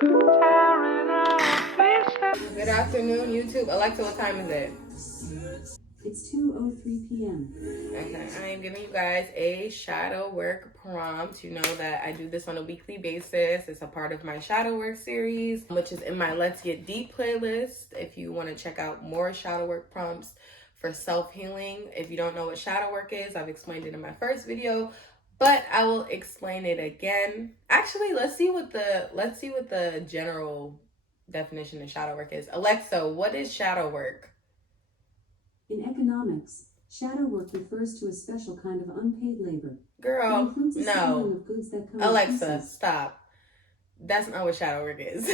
Good afternoon, YouTube. Alexa, what time is it? It's 2:03 p.m. Okay, I am giving you guys a shadow work prompt. You know that I do this on a weekly basis. It's a part of my shadow work series, which is in my Let's Get Deep playlist. If you want to check out more shadow work prompts for self-healing. If you don't know what shadow work is, I've explained it in my first video, but I will explain it again. Actually, let's see what the general definition of shadow work is. Alexa, what is shadow work? In economics, shadow work refers to a special kind of unpaid labor. Girl, no. Of goods that come Alexa, stop. That's not what shadow work is.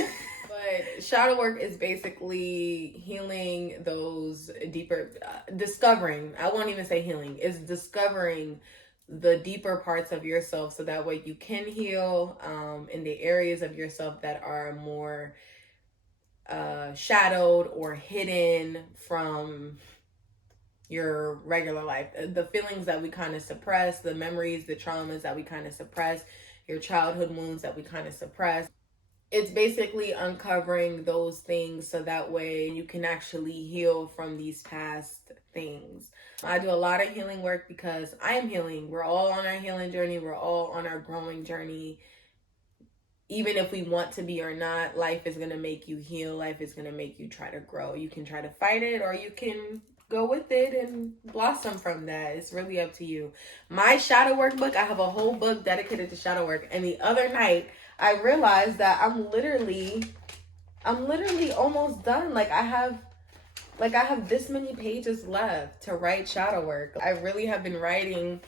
But shadow work is basically healing those deeper, discovering, I won't even say healing, is discovering the deeper parts of yourself so that way you can heal in the areas of yourself that are more shadowed or hidden from your regular life. The feelings that we kind of suppress, the memories, the traumas that we kind of suppress, your childhood wounds that we kind of suppress. It's basically uncovering those things so that way you can actually heal from these past things. I do a lot of healing work because I am healing. We're all on our healing journey. We're all on our growing journey. Even if we want to be or not, life is going to make you heal. Life is going to make you try to grow. You can try to fight it or you can go with it and blossom from that. It's really up to you. My shadow work book, I have a whole book dedicated to shadow work. And the other night, I realized that I'm literally almost done. Like I have this many pages left to write shadow work. I really have been writing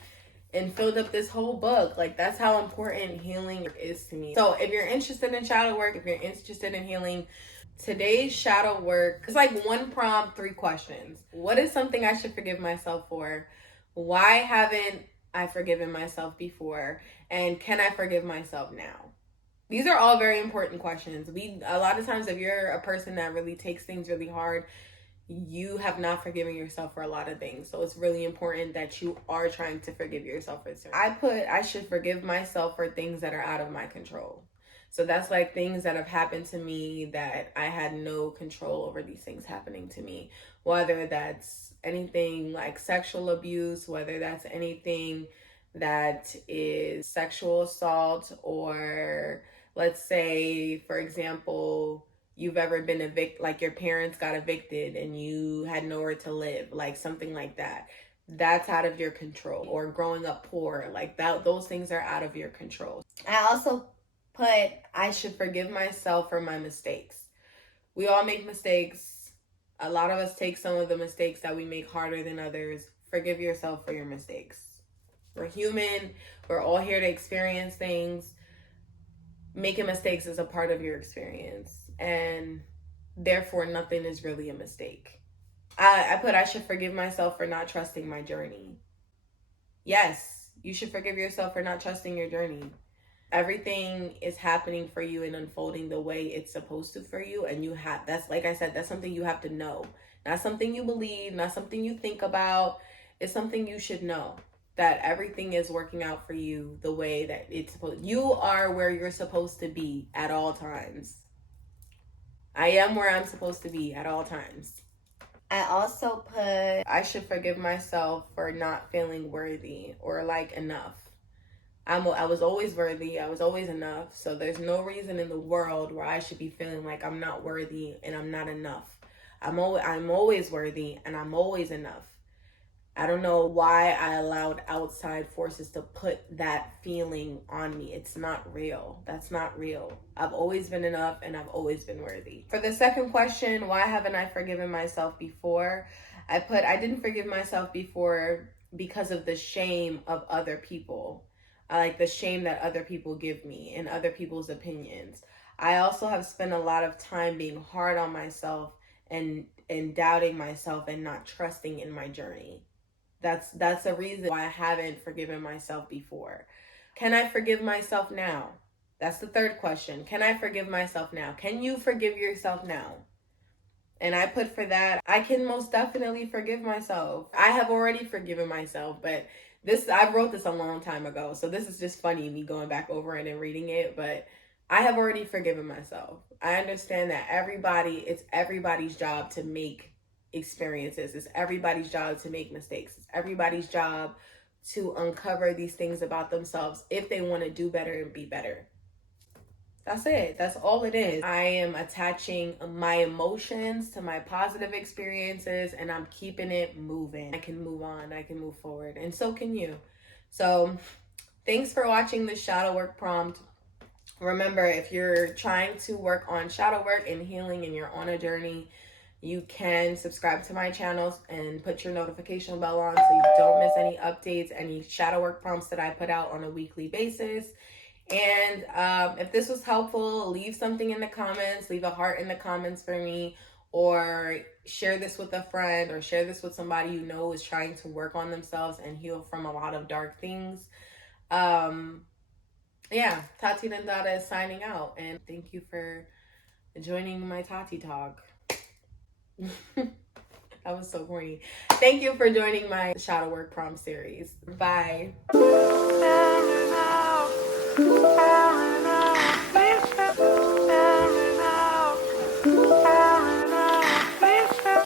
and filled up this whole book. Like that's how important healing is to me. So if you're interested in shadow work, if you're interested in healing, today's shadow work is like one prompt, 3 questions. What is something I should forgive myself for? Why haven't I forgiven myself before? And can I forgive myself now? These are all very important questions. A lot of times, if you're a person that really takes things really hard, you have not forgiven yourself for a lot of things. So it's really important that you are trying to forgive yourself for certain. I should forgive myself for things that are out of my control. So that's like things that have happened to me that I had no control over these things happening to me. Whether that's anything like sexual abuse, whether that's anything that is sexual assault, or let's say, for example, you've ever been evicted, like your parents got evicted and you had nowhere to live, like something like that. That's out of your control. Or growing up poor, like that, those things are out of your control. I also put, I should forgive myself for my mistakes. We all make mistakes. A lot of us take some of the mistakes that we make harder than others. Forgive yourself for your mistakes. We're human. We're all here to experience things. Making mistakes is a part of your experience, and therefore nothing is really a mistake. I should forgive myself for not trusting my journey. Yes, you should forgive yourself for not trusting your journey. Everything is happening for you and unfolding the way it's supposed to for you, and that's, like I said, that's something you have to know. Not something you believe, not something you think about. It's something you should know, that everything is working out for you the way that it's supposed. You are where you're supposed to be at all times. I am where I'm supposed to be at all times. I also put, I should forgive myself for not feeling worthy or like enough. I was always worthy. I was always enough. So there's no reason in the world where I should be feeling like I'm not worthy and I'm not enough. I'm always worthy and I'm always enough. I don't know why I allowed outside forces to put that feeling on me. It's not real. That's not real. I've always been enough and I've always been worthy. For the second question, why haven't I forgiven myself before? I put, I didn't forgive myself before because of the shame of other people. I like the shame that other people give me and other people's opinions. I also have spent a lot of time being hard on myself and doubting myself and not trusting in my journey. That's a reason why I haven't forgiven myself before. Can I forgive myself now? That's the third question. Can I forgive myself now? Can you forgive yourself now? And I put for that, I can most definitely forgive myself. I have already forgiven myself, but I wrote this a long time ago. So this is just funny, me going back over it and reading it. But I have already forgiven myself. I understand that it's everybody's job to make experiences. It's everybody's job to make mistakes. It's everybody's job to uncover these things about themselves if they want to do better and be better. That's it. That's all it is. I am attaching my emotions to my positive experiences and I'm keeping it moving. I can move on. I can move forward. And so can you. So thanks for watching the shadow work prompt. Remember, if you're trying to work on shadow work and healing and you're on a journey, you can subscribe to my channels and put your notification bell on so you don't miss any updates, any shadow work prompts that I put out on a weekly basis. And if this was helpful, leave something in the comments, leave a heart in the comments for me, or share this with a friend, or share this with somebody you know is trying to work on themselves and heal from a lot of dark things. Yeah, Tatidondada is signing out, and thank you for joining my Tati talk. That was so corny. Thank you for joining my shadow work prompt series. Bye.